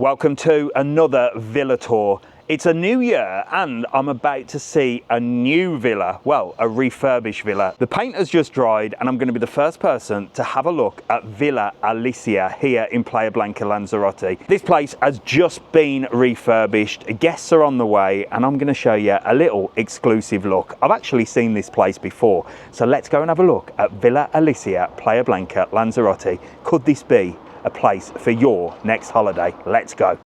Welcome to another villa tour. It's a new year and I'm about to see a new villa, well, a refurbished villa. The paint has just dried and I'm going to be the first person to have a look at Villa Alysia here in Playa Blanca, Lanzarote. This place has just been refurbished, guests are on the way and I'm going to show you a little exclusive look. I've actually seen this place before, so let's go and have a look at Villa Alysia, Playa Blanca, Lanzarote. Could this be a place for your next holiday? Let's go.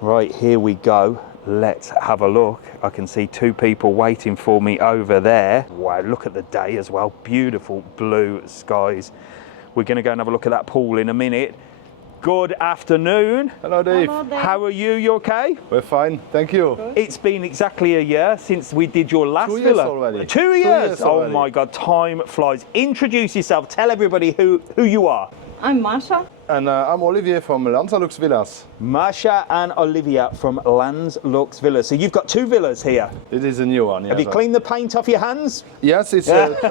Right, here we go. Let's have a look. I can see two people waiting for me over there. Wow, look at the day as well. Beautiful blue skies. We're going to go and have a look at that pool in a minute. Good afternoon. Hello, Dave. Hello, Dave. How are you? You okay? We're fine, thank you. It's been exactly a year since we did your last 2 years villa. already. 2 years? Oh already. my God, time flies. Introduce yourself. Tell everybody who you are. I'm Masha. And I'm Olivier from Lanzalux Villas. Masha and Olivia from Lanzalux Villas. So you've got two villas here. It is a new one. Have you cleaned the paint off your hands? Yes, it's just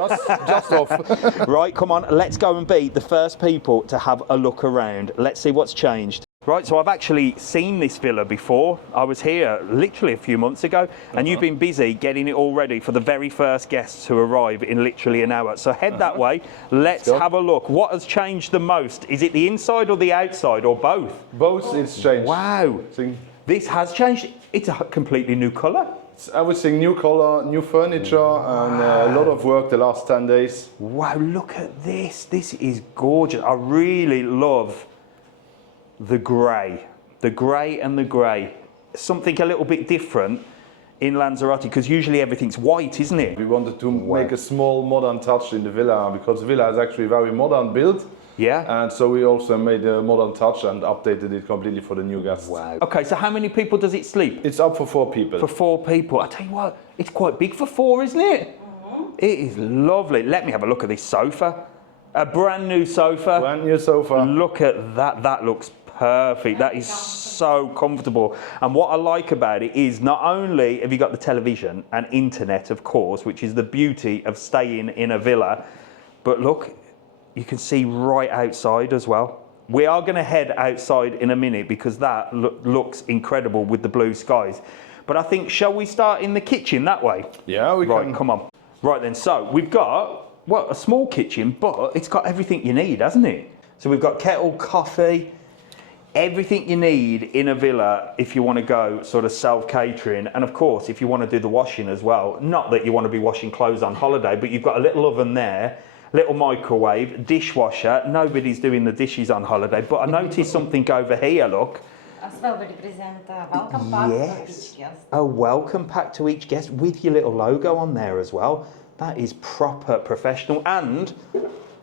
off. Right, come on, let's go and be the first people to have a look around. Let's see what's changed. Right, so I've actually seen this villa before. I was here literally a few months ago, and you've been busy getting it all ready for the very first guests who arrive in literally an hour. So head that way, let's have a look. What has changed the most? Is it the inside or the outside, or both? Both, it's changed. Wow, this has changed. It's a completely new colour. It's everything new color, new furniture, and a lot of work the last 10 days. Wow, look at this. This is gorgeous. I really love the grey and the grey. Something a little bit different in Lanzarote, because usually everything's white, isn't it? We wanted to make a small modern touch in the villa, because the villa is actually very modern built. Yeah. And so we also made a modern touch and updated it completely for the new guests. Wow. Okay, so how many people does it sleep? It's up for 4 people. For 4 people. I tell you what, it's quite big for 4, isn't it? It is lovely. Let me have a look at this sofa. A brand new sofa. Brand new sofa. Look at that. That looks perfect. That is so comfortable. And what I like about it is not only have you got the television and internet, of course, which is the beauty of staying in a villa, but look, you can see right outside as well. We are going to head outside in a minute because that looks incredible with the blue skies. But I think, shall we start in the kitchen that way? Yeah, we can. Right, come on. Right then, so we've got, well, a small kitchen, but it's got everything you need, hasn't it? So we've got kettle, coffee, everything you need in a villa if you want to go sort of self-catering, and of course if you want to do the washing as well. Not that you want to be washing clothes on holiday, but you've got a little oven there, little microwave, dishwasher. Nobody's doing the dishes on holiday, but I noticed something over here, look. As well, we present a welcome pack for each guest. A welcome pack to each guest with your little logo on there as well. That is proper professional. And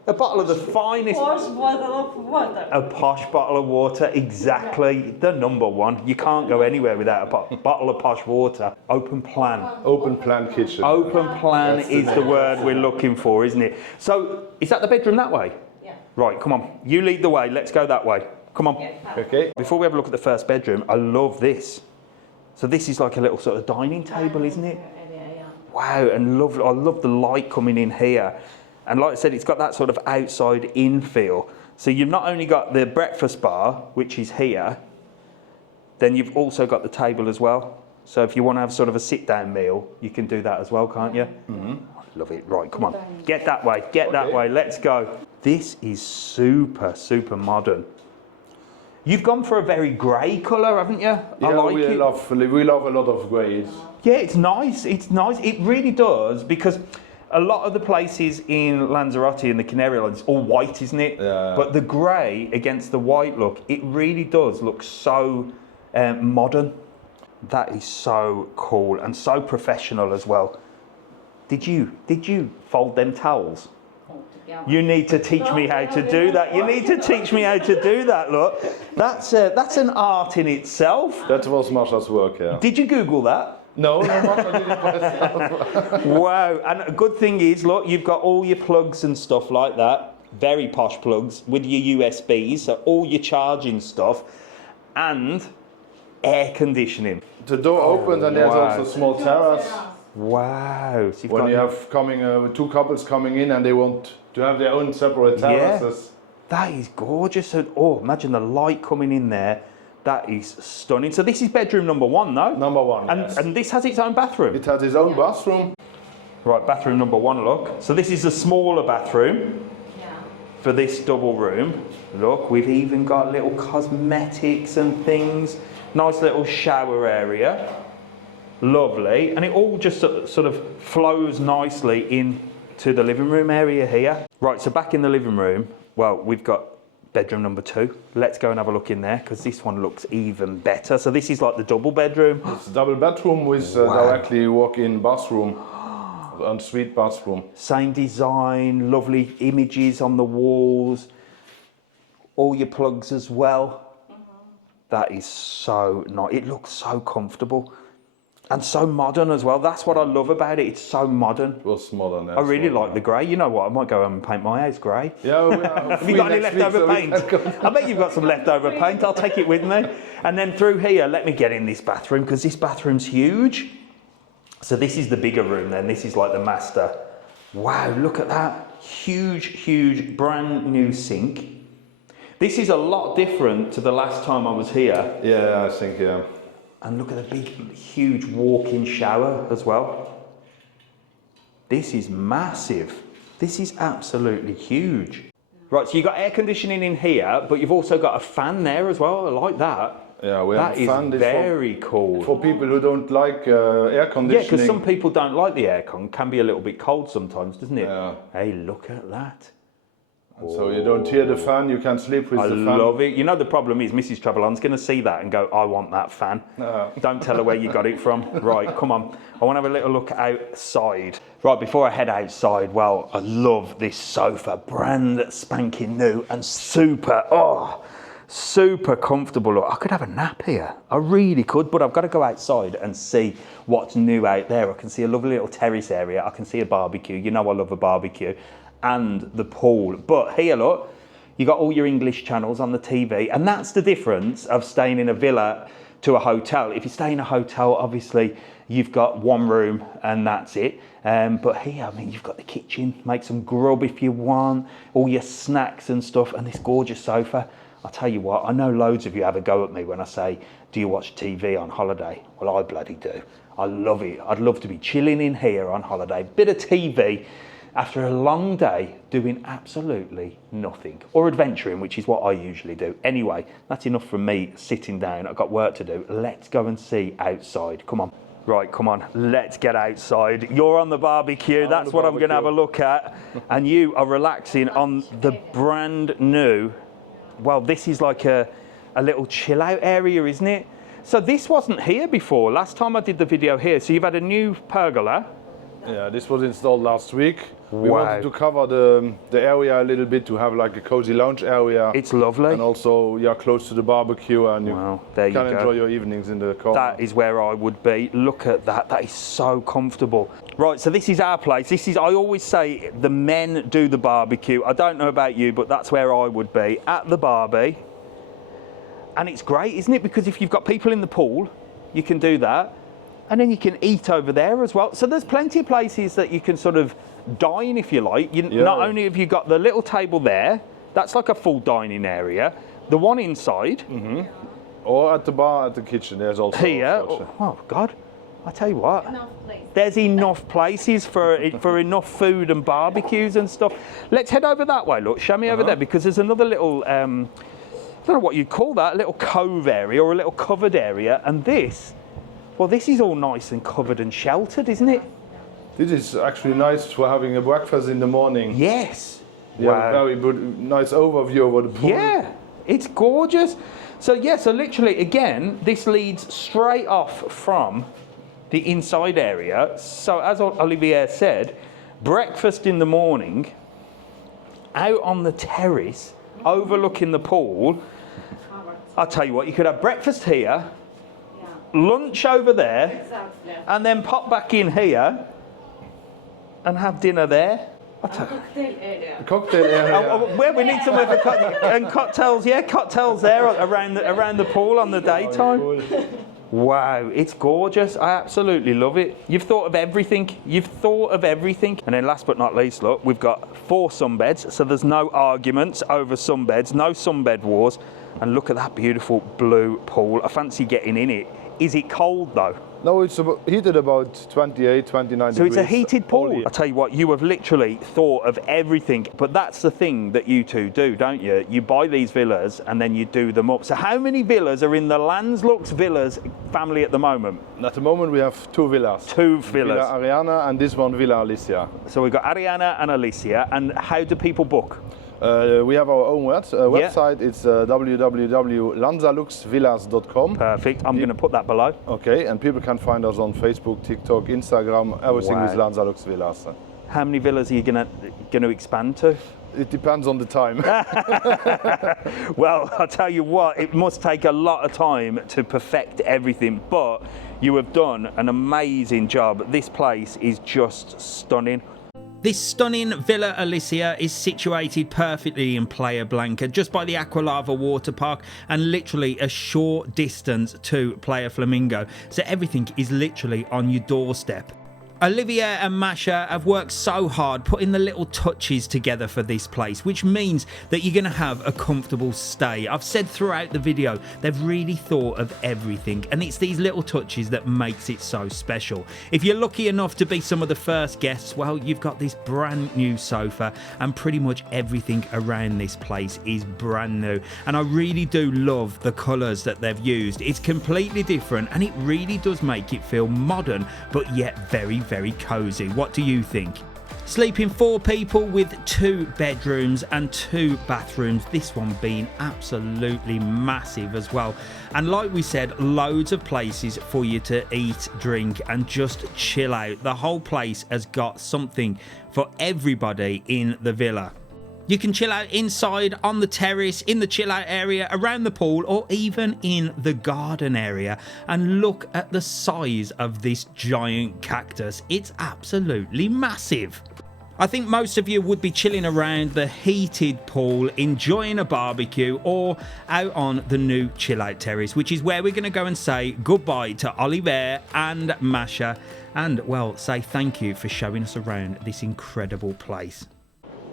a bottle of the finest. Posh bottle of water. A posh bottle of water, exactly. The number one. You can't go anywhere without a bottle of posh water. Open plan. Open plan kitchen. Open plan is the word we're looking for, isn't it? So, is that the bedroom that way? Yeah. Right, come on. You lead the way. Let's go that way. Come on. Okay. Before we have a look at the first bedroom, I love this. So this is like a little sort of dining table, isn't it? Yeah. Wow, and I love the light coming in here. And like I said, it's got that sort of outside in feel. So you've not only got the breakfast bar, which is here, then you've also got the table as well. So if you want to have sort of a sit-down meal, you can do that as well, can't you? Mm-hmm. Love it. Right, come on. Get that way, that way. Let's go. This is super, super modern. You've gone for a very grey colour, haven't you? Yeah, I like we it. love a lot of grey. Yeah, it's nice. It's nice. It really does, because a lot of the places in Lanzarote and the Canary Islands, all white, isn't it? Yeah. But the grey against the white look, it really does look so modern. That is so cool and so professional as well. Did you fold them towels? You need to teach me how to do that. You need to teach me how to do that. Look, that's an art in itself. That was Masha's work, yeah. Did you Google that? No, Masha did it myself. Wow, and a good thing is, look, you've got all your plugs and stuff like that. Very posh plugs with your USBs, so all your charging stuff, and air conditioning. The door opened and there's also a small terrace. Wow. So When you have two couples coming in and they want to have their own separate terraces. That is gorgeous. Oh, imagine the light coming in there. That is stunning. So this is bedroom number 1, though? Number 1, and, yes. And this has its own bathroom? It has its own bathroom. Right, bathroom number 1, look. So this is a smaller bathroom for this double room. Look, we've even got little cosmetics and things. Nice little shower area. Lovely. And it all just sort of flows nicely into the living room area here. Right, so back in the living room, well, we've got bedroom number 2. Let's go and have a look in there because this one looks even better. So this is like the double bedroom. It's a double bedroom with directly walk-in bathroom, ensuite bathroom. Same design, lovely images on the walls, all your plugs as well. That is so nice. It looks so comfortable. And so modern as well. That's what I love about it. It's so modern. It was modern. I really like the grey. You know what? I might go home and paint my house grey. Yeah, have you got any leftover paint? I bet you've got some leftover paint. I'll take it with me. And then through here, let me get in this bathroom because this bathroom's huge. So this is the bigger room then. This is like the master. Wow, look at that. Huge, huge, brand new sink. This is a lot different to the last time I was here. Yeah, I think, yeah. And look at the big, huge walk-in shower as well. This is massive. This is absolutely huge. Right, so you've got air conditioning in here, but you've also got a fan there as well. I like that. Yeah, we have a fan. That is very cool. For people who don't like air conditioning. Yeah, because some people don't like the aircon. Can be a little bit cold sometimes, doesn't it? Yeah. Hey, look at that. So you don't hear the fan, you can sleep with the fan. I love it. You know the problem is Mrs TravelOn's going to see that and go, I want that fan. Don't tell her where you got it from. Right, come on. I want to have a little look outside. Right, before I head outside, well, I love this sofa. Brand spanking new and super comfortable. Look, I could have a nap here. I really could, but I've got to go outside and see what's new out there. I can see a lovely little terrace area. I can see a barbecue. You know I love a barbecue. And the pool. But here, look, you got all your English channels on the TV, and that's the difference of staying in a villa to a hotel. If you stay in a hotel, obviously you've got one room and that's it. But here, I mean, you've got the kitchen, make some grub if you want, all your snacks and stuff, and this gorgeous sofa. I'll tell you what, I know loads of you have a go at me when I say, do you watch TV on holiday? Well, I bloody do. I love it. I'd love to be chilling in here on holiday, bit of TV, after a long day doing absolutely nothing, or adventuring, which is what I usually do. Anyway, that's enough from me sitting down. I've got work to do. Let's go and see outside. Come on. Right, come on, let's get outside. You're on the barbecue, that's what I'm gonna have a look at. And you are relaxing on the brand new, well, this is like a little chill out area, isn't it? So this wasn't here before. Last time I did the video here, so you've had a new pergola. Yeah, this was installed last week. We wanted to cover the area a little bit to have like a cozy lounge area. It's lovely. And also, yeah, close to the barbecue, and you can enjoy your evenings in the corner. That is where I would be. Look at that. That is so comfortable. Right, so this is our place. This is, I always say, the men do the barbecue. I don't know about you, but that's where I would be, at the barbie. And it's great, isn't it? Because if you've got people in the pool, you can do that. And then you can eat over there as well. So there's plenty of places that you can sort of dine if you like. Not only have you got the little table there, that's like a full dining area. The one inside. Or at the bar, at the kitchen, there's also. Here, oh God, I tell you what. There's enough places for enough food and barbecues and stuff. Let's head over that way, look, show me over there, because there's another little, I don't know what you'd call that, a little cove area or a little covered area. And this, well, this is all nice and covered and sheltered, isn't it? This is actually nice for having a breakfast in the morning. Yes. You have a very good, nice overview over the pool. Yeah, it's gorgeous. So yeah, so literally, again, this leads straight off from the inside area. So as Olivier said, breakfast in the morning, out on the terrace, overlooking the pool. I'll tell you what, you could have breakfast here, lunch over there, and then pop back in here and have dinner there. A cocktail area. Where we need somewhere for cocktails, yeah, cocktails there around the pool on the daytime. Wow, it's gorgeous. I absolutely love it. You've thought of everything. You've thought of everything. And then last but not least, look, we've got 4 sunbeds, so there's no arguments over sunbeds, no sunbed wars. And look at that beautiful blue pool. I fancy getting in it. Is it cold though? No, it's heated about 28, 29 So degrees. it's a heated pool. I I tell you what, you have literally thought of everything. But that's the thing that you two do, don't you? You buy these villas and then you do them up. So how many villas are in the Lanzalux Villas family at the moment? At the moment we have 2 villas. 2 villas. Villa Ariana and this one Villa Alysia. So we've got Ariana and Alicia. And how do people book? We have our own website. It's www.lanzaluxvillas.com. Perfect. I'm going to put that below. Okay, and people can find us on Facebook, TikTok, Instagram, everything is Lanzalux Villas. How many villas are you going to expand to? It depends on the time. Well, I'll tell you what, it must take a lot of time to perfect everything, but you have done an amazing job. This place is just stunning. This stunning Villa Alysia is situated perfectly in Playa Blanca, just by the Aqualava water park and literally a short distance to Playa Flamingo. So everything is literally on your doorstep. Olivier and Masha have worked so hard putting the little touches together for this place, which means that you're going to have a comfortable stay. I've said throughout the video, they've really thought of everything, and it's these little touches that makes it so special. If you're lucky enough to be some of the first guests, well, you've got this brand new sofa, and pretty much everything around this place is brand new. And I really do love the colours that they've used. It's completely different, and it really does make it feel modern, but yet very cozy. What do you think? Sleeping 4 people with 2 bedrooms and 2 bathrooms, this one being absolutely massive as well. And like we said, loads of places for you to eat, drink and just chill out. The whole place has got something for everybody in the villa. You can chill out inside, on the terrace, in the chill out area, around the pool, or even in the garden area. And look at the size of this giant cactus. It's absolutely massive. I think most of you would be chilling around the heated pool, enjoying a barbecue, or out on the new chill out terrace, which is where we're going to go and say goodbye to Olivier and Masha, and, well, say thank you for showing us around this incredible place.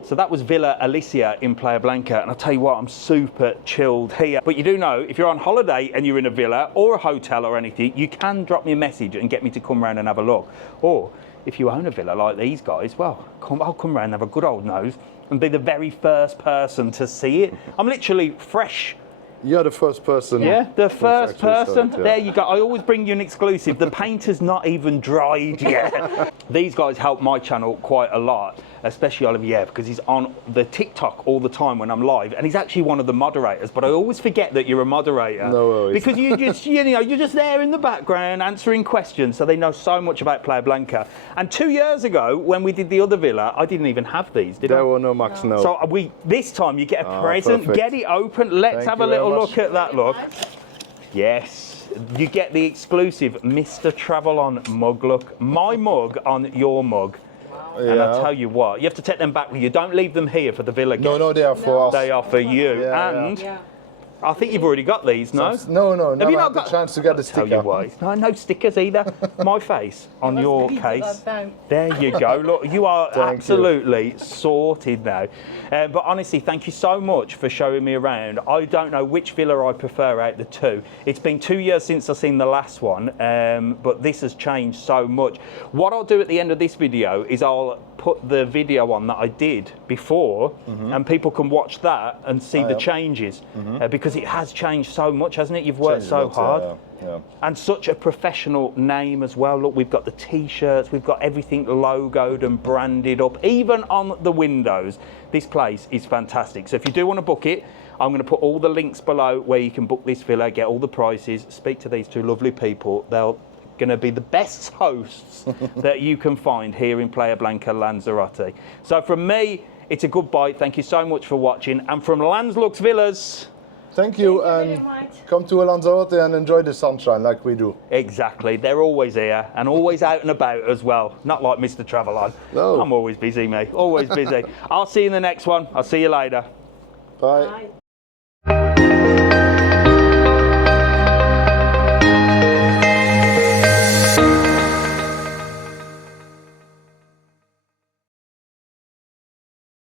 So that was Villa Alysia in Playa Blanca, and I'll tell you what, I'm super chilled here. But you do know, if you're on holiday and you're in a villa or a hotel or anything, you can drop me a message and get me to come round and have a look. Or if you own a villa like these guys, well, I'll come round and have a good old nose and be the very first person to see it. I'm literally fresh. You're the first person. Yeah, the first person. Yeah. There you go. I always bring you an exclusive. The paint has not even dried yet. These guys help my channel quite a lot, especially Olivier, because he's on the TikTok all the time when I'm live, and he's actually one of the moderators. But I always forget that you're a moderator. No worries. Because you just, you're just there in the background answering questions, so they know so much about Playa Blanca. And 2 years ago, when we did the other villa, I didn't even have these, did I? There were no Max, no. So this time you get a present. Perfect. Get it open. Let's have a little look at that look. Yes, you get the exclusive Mr TravelON mug look. My mug on your mug. Yeah. And I tell you what, you have to take them back with you. Don't leave them here for the villa guests. No, they are for us. They are for you. Yeah, and I think you've already got these, no? No, have you not got the chance to get the sticker? Tell you what, no stickers either. My face on your case. There you go. Look, you are absolutely sorted now. But honestly, thank you so much for showing me around. I don't know which villa I prefer out the 2. It's been 2 years since I've seen the last one, but this has changed so much. What I'll do at the end of this video is I'll put the video on that I did before, and people can watch that and see the changes, because it has changed so much, hasn't it? You've worked so hard. And such a professional name as well. Look, we've got the t-shirts, we've got everything logoed and branded up, even on the windows. This place is fantastic. So if you do want to book it, I'm going to put all the links below where you can book this villa, get all the prices, speak to these 2 lovely people. They'll going to be the best hosts that you can find here in Playa Blanca, Lanzarote. So from me, it's a goodbye. Thank you so much for watching. And from Lanzalux Villas, thank you, and come to Lanzarote and enjoy the sunshine like we do. Exactly. They're always here and always out and about as well. Not like Mr TravelON. No. I'm always busy, mate. Always busy. I'll see you in the next one. I'll see you later. Bye.